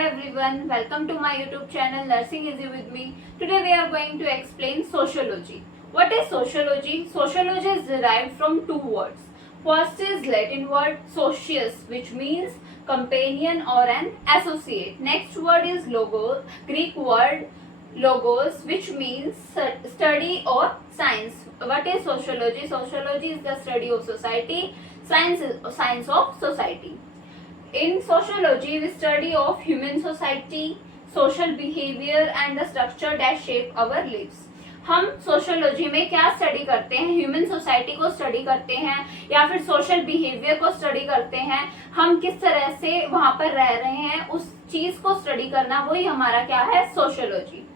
Everyone, welcome to my YouTube channel Nursing Easy with me. Today we are going to explain sociology. What is sociology? Sociology is derived from two words. First is Latin word socius, which means companion or an associate. Next word is logos, Greek word logos, which means study or science. What is sociology? Sociology is the study of society. Science is science of society. In sociology, we study of human society, social behavior and the structure that shape our lives. हम sociology में क्या study करते हैं? Human society को study करते हैं या फिर सोशल बिहेवियर को स्टडी करते हैं. हम किस तरह से वहां पर रह रहे हैं उस चीज को स्टडी करना, वही हमारा क्या है? Sociology.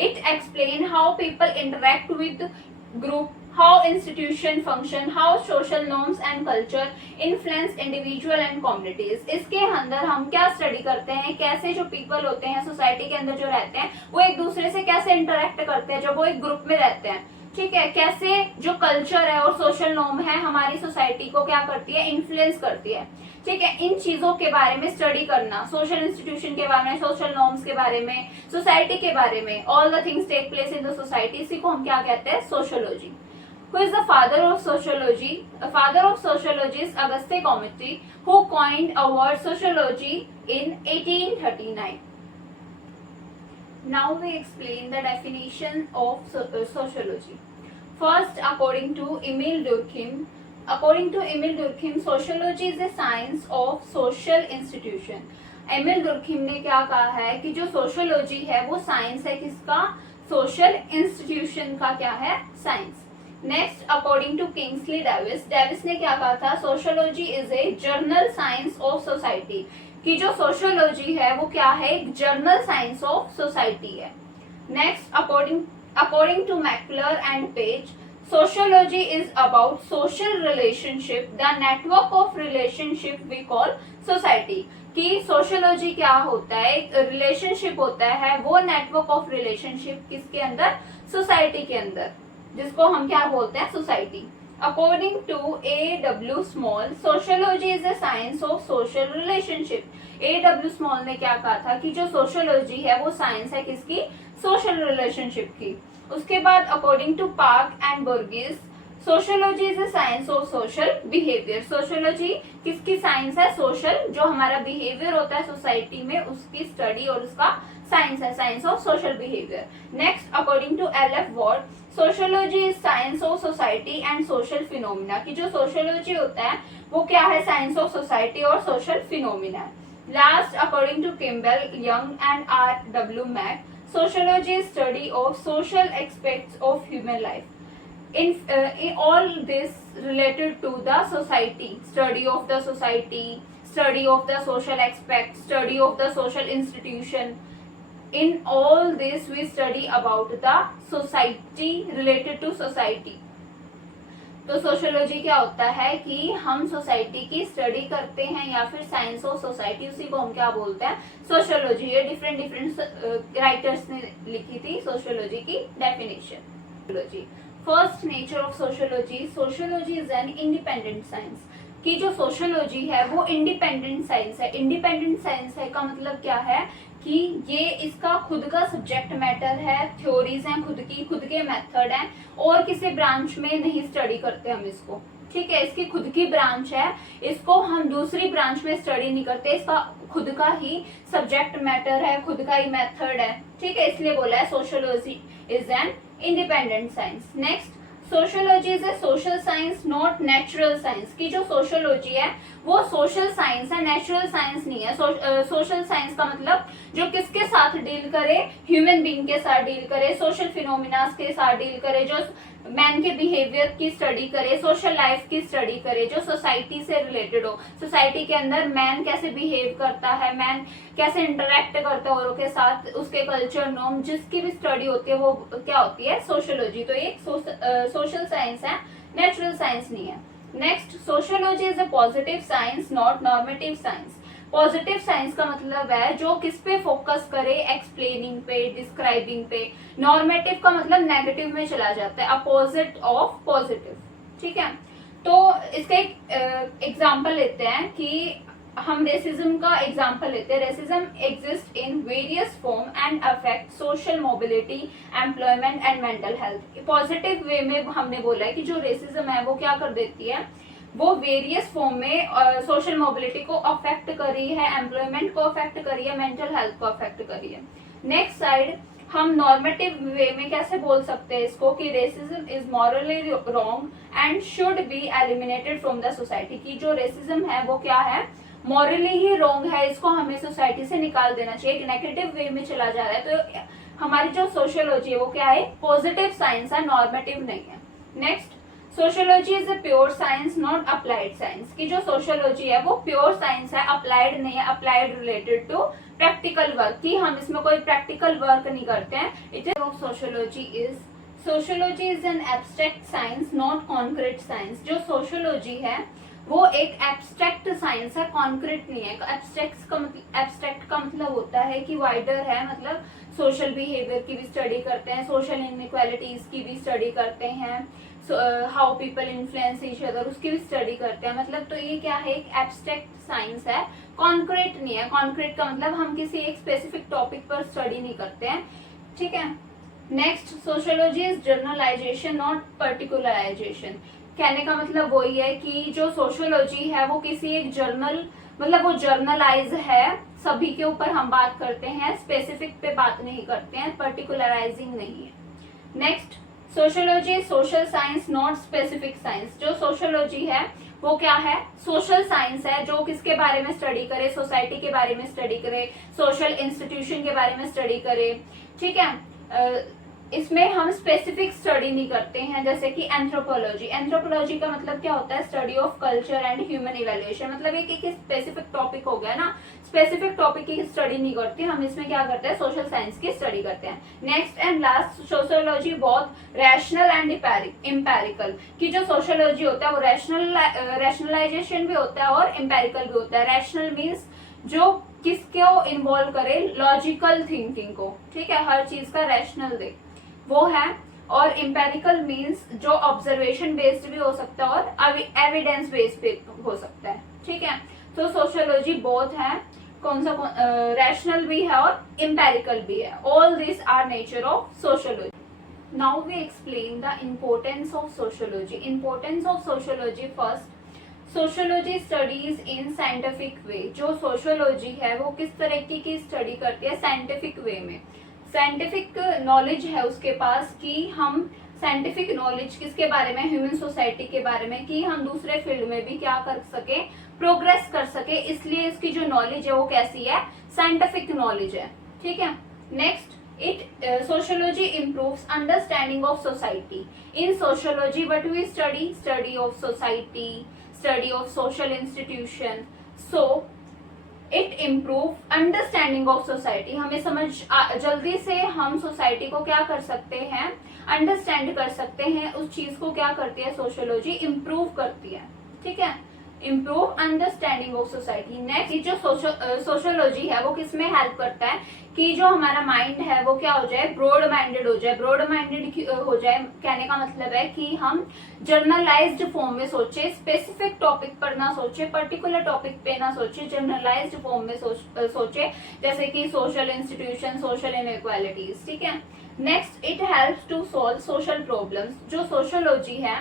It explain how people interact with group, how institution function, how social norms and culture influence individual and communities. इसके अंदर हम क्या स्टडी करते हैं? कैसे जो पीपल होते हैं सोसाइटी के अंदर जो रहते हैं वो एक दूसरे से कैसे इंटरेक्ट करते हैं जब वो एक ग्रुप में रहते हैं. ठीक है, कैसे जो कल्चर है और सोशल नॉर्म है हमारी सोसाइटी को क्या करती है? इन्फ्लुएंस करती है. ठीक है, इन चीजों के बारे में स्टडी करना, सोशल इंस्टीट्यूशन के बारे में, सोशल नॉर्म्स के बारे में, सोसाइटी के बारे में, all the things take place in the society, इसी को हम क्या कहते हैं? Sociology. Who is the father of sociology? The father of sociology is Auguste Comte, who coined a word sociology in 1839. Now we explain the definition of sociology. First, according to Emile Durkheim, sociology is a science of social institution. Emile Durkheim ने क्या कहा है कि जो sociology है वो science है किसका? सोशल इंस्टीट्यूशन का क्या है? Science. Next, according to Kingsley Davis ने क्या कहा था? Sociology is a general science of society. कि जो सोशोलॉजी है वो क्या है? एक जर्नल साइंस ऑफ सोसाइटी है. Next, according to MacIver and Page, sociology is about social relationship, the network of relationship we call society. कि सोशोलॉजी क्या होता है? एक रिलेशनशिप होता है, वो नेटवर्क ऑफ रिलेशनशिप किसके अंदर? सोसाइटी के अंदर, जिसको हम क्या बोलते हैं? Society. According to A.W. Small, sociology is a science of social relationship. A.W. Small ने क्या कहा था कि जो सोशोलॉजी है वो साइंस है किसकी? सोशल रिलेशनशिप की. उसके बाद according to Park and Burgess, sociology is a science of social behaviour. Sociology किसकी साइंस है? सोशल, जो हमारा बिहेवियर होता है सोसाइटी में उसकी स्टडी और उसका साइंस है, science of social behaviour. Next, according to L.F. Ward, sociology is science of society and social phenomena. की जो सोशोलॉजी होता है वो क्या है? साइंस ऑफ सोसाइटी और social phenomena. Last, according to Kimball, Young and R.W. Mack, sociology is study of social aspects of human life. In all this related to the society, study of the society, study of the social aspect, study of the social institution. In all this we study about the society, related to society. तो sociology क्या होता है कि हम society की study करते हैं या फिर साइंस ऑफ सोसाइटी, उसी को हम क्या बोलते हैं? सोशोलॉजी. ये डिफरेंट राइटर्स ने लिखी थी सोशोलॉजी की definition. Sociology. First, nature of sociology. Sociology is an independent science. कि जो सोशोलॉजी है वो इंडिपेंडेंट साइंस है. इंडिपेंडेंट साइंस है का मतलब क्या है? कि ये इसका खुद का सब्जेक्ट मैटर है, थ्योरीज हैं खुद की, खुद के मेथड हैं, और किसी ब्रांच में नहीं स्टडी करते हम इसको. ठीक है, इसकी खुद की ब्रांच है, इसको हम दूसरी ब्रांच में स्टडी नहीं करते, इसका खुद का ही सब्जेक्ट मैटर है, खुद का ही मेथड है. ठीक है, इसलिए बोला है sociology is an independent science. Next, sociology is A social science not natural science. की जो सोशोलॉजी है वो सोशल साइंस है, नेचुरल साइंस नहीं है. सोशल साइंस का मतलब जो किसके साथ डील करे? ह्यूमन बीइंग के साथ डील करे, सोशल फिनोमिनास के साथ डील करे, जो मैन के बिहेवियर की स्टडी करे, सोशल लाइफ की स्टडी करे, जो सोसाइटी से रिलेटेड हो. सोसाइटी के अंदर मैन कैसे बिहेव करता है, मैन कैसे इंटरेक्ट करता है औरों के साथ, उसके कल्चर नॉर्म, जिसकी भी स्टडी होती है वो क्या होती है? सोशोलॉजी. तो ये सोशल साइंस है, नेचुरल साइंस नहीं है. Next, sociology is a positive science not normative science. Positive science का मतलब है जो किस पे फोकस करे? एक्सप्लेनिंग पे, डिस्क्राइबिंग पे. नॉर्मेटिव का मतलब नेगेटिव में चला जाता है, अपोजिट ऑफ पॉजिटिव. ठीक है, तो इसका एक एग्जांपल लेते हैं कि हम रेसिज्म का एग्जांपल लेते हैं. Racism exist various form and affect social mobility, employment and mental health. Positive way में हमने बोला है कि जो रेसिज्म है वो क्या कर देती है, वो वेरियस फॉर्म में सोशल मोबिलिटी को अफेक्ट करी है, एम्प्लॉयमेंट को अफेक्ट करी है, मेंटल हेल्थ को अफेक्ट करी है। नेक्स्ट साइड हम नॉर्मेटिव वे में कैसे बोल सकते हैं इसको कि racism is morally wrong and should be eliminated from the society. की जो रेसिज्म है वो क्या है, मॉरली ही रॉन्ग है, इसको हमें सोसाइटी से निकाल देना चाहिए। एक नेगेटिव वे में चला जा रहा है, तो हमारी जो सोशियोलॉजी है वो क्या है, पॉजिटिव साइंस है, नॉर्मेटिव नहीं है। Next, sociology is a pure science not applied science. की जो सोशियोलॉजी है वो प्योर साइंस है, अप्लाइड नहीं है, applied related to practical work, की हम इसमें कोई प्रैक्टिकल वर्क नहीं करते हैं। It is of sociology is an abstract science not concrete science. जो सोशियोलॉजी है वो एक एब्स्ट्रैक्ट साइंस है, कॉन्क्रीट नहीं है। एब्स्ट्रैक्ट का मतलब होता है कि वाइडर है, मतलब सोशल बिहेवियर की भी स्टडी करते हैं, सोशल इनइक्वालिटीज की भी स्टडी करते हैं, how people influence each other उसकी भी स्टडी करते हैं। मतलब तो ये क्या है, एक एब्स्ट्रैक्ट साइंस है, कॉन्क्रीट नहीं है। कॉन्क्रीट का मतलब हम किसी एक स्पेसिफिक टॉपिक पर स्टडी नहीं करते हैं, ठीक है। Next, sociology is generalisation not particularisation. कहने का मतलब वही है कि जो सोशियोलॉजी है वो किसी एक जर्नल, मतलब वो जर्नलाइज है, सभी के ऊपर हम बात करते हैं, स्पेसिफिक पे बात नहीं करते हैं, पर्टिकुलराइजिंग नहीं है। Next, sociology social science not specific science. जो सोशियोलॉजी है वो क्या है, सोशल साइंस है, जो किसके बारे में स्टडी करे, सोसाइटी के बारे में स्टडी करे, सोशल इंस्टीट्यूशन के बारे में स्टडी करे, ठीक है। इसमें हम स्पेसिफिक स्टडी नहीं करते हैं, जैसे कि एंथ्रोपोलॉजी। एंथ्रोपोलॉजी का मतलब क्या होता है, study of culture and human evaluation. मतलब एक स्पेसिफिक टॉपिक हो गया ना, स्पेसिफिक टॉपिक की स्टडी नहीं करते हम, इसमें क्या करते हैं, सोशल साइंस की स्टडी करते हैं। नेक्स्ट एंड लास्ट, सोशियोलॉजी बहुत रैशनल एंड इम्पेरिकल। की जो सोशियोलॉजी होता है वो रैशनलाइजेशन भी होता है और इम्पेरिकल भी होता है। रैशनल मीन्स जो किसको इन्वॉल्व करे, लॉजिकल थिंकिंग को, ठीक है, हर चीज का रैशनल दे, वो है। और इम्पेरिकल मीन्स जो ऑब्जर्वेशन बेस्ड भी हो सकता है और एविडेंस बेस्ड भी हो सकता है, ठीक है। तो सोशियोलॉजी बोथ है, कौन सा, रैशनल भी है और इम्पेरिकल भी है। All this are nature of sociology. Now we explain the importance of sociology. Importance of sociology, first, sociology studies in scientific way. जो सोशियोलॉजी है वो किस तरीके की स्टडी करती है, साइंटिफिक वे में। साइंटिफिक नॉलेज है उसके पास, कि हम साइंटिफिक नॉलेज किसके बारे में, ह्यूमन सोसाइटी के बारे में, कि हम दूसरे फील्ड में भी क्या कर सके, प्रोग्रेस कर सके, इसलिए इसकी जो नॉलेज है वो कैसी है, साइंटिफिक नॉलेज है, ठीक है। Next, sociology improves understanding of society. In sociology what we study of society, study of social institution, so it improve understanding of society. हमें समझ जल्दी से हम सोसाइटी को क्या कर सकते हैं, अंडरस्टैंड कर सकते हैं, उस चीज को क्या करती है सोशियोलॉजी, इम्प्रूव करती है, ठीक है, improve understanding of society. Next, जो सोशियोलॉजी है वो किसमें हेल्प करता है, कि जो हमारा माइंड है वो क्या हो जाए, ब्रॉड माइंडेड हो जाए। ब्रॉड माइंडेड हो जाए कहने का मतलब है कि हम जर्नलाइज्ड फॉर्म में सोचे, स्पेसिफिक टॉपिक पर ना सोचे, पर्टिकुलर टॉपिक पे ना सोचे, जर्नलाइज्ड फॉर्म में सोचे, जैसे कि सोशल इंस्टीट्यूशन, सोशल इनइक्वालिटीज, ठीक है। Next, it helps to solve social problems. जो सोशियोलॉजी है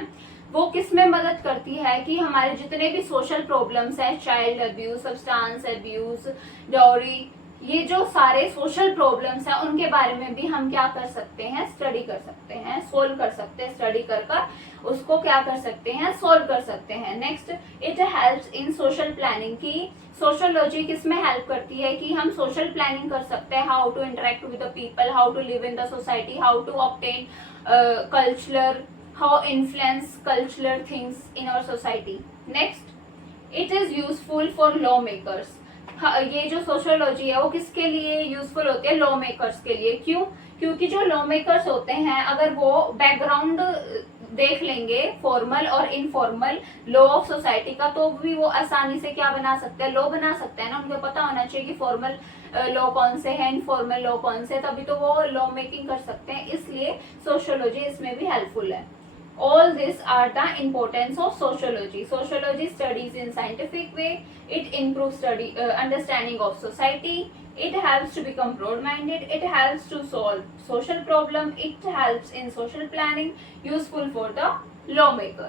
वो किसमें मदद करती है, कि हमारे जितने भी सोशल प्रॉब्लम्स है, child abuse, substance abuse, dowry, ये जो सारे सोशल प्रॉब्लम्स हैं उनके बारे में भी हम क्या कर सकते हैं, स्टडी कर सकते हैं, सोल्व कर सकते हैं, स्टडी कर उसको क्या कर सकते हैं, सोल्व कर सकते हैं। Next, it helps in social planning. की सोशियोलॉजी किसमें हेल्प करती है, कि हम सोशल प्लानिंग कर सकते हैं, how to interact with the people, how to live in the society, how to obtain cultural, how influence cultural things in our society. Next, it is useful for lawmakers. ये जो sociology है वो किसके लिए useful होती है, law makers के लिए। क्यों, क्योंकि जो लॉ मेकर्स होते हैं अगर वो बैकग्राउंड देख लेंगे फॉर्मल और इनफॉर्मल लॉ ऑफ सोसाइटी का, तो भी वो आसानी से क्या बना सकते हैं, लॉ बना सकते हैं ना। उनको पता होना चाहिए कि फॉर्मल लॉ कौन से हैं, इनफॉर्मल लॉ कौन से, तभी तो वो लॉ मेकिंग कर सकते हैं। इसलिए सोशियोलॉजी इसमें भी हेल्पफुल है। All these are the importance of sociology. Sociology studies in scientific way. It improves understanding of society. it helps to become broad minded, it helps to solve social problem, it helps in social planning, useful for the lawmaker.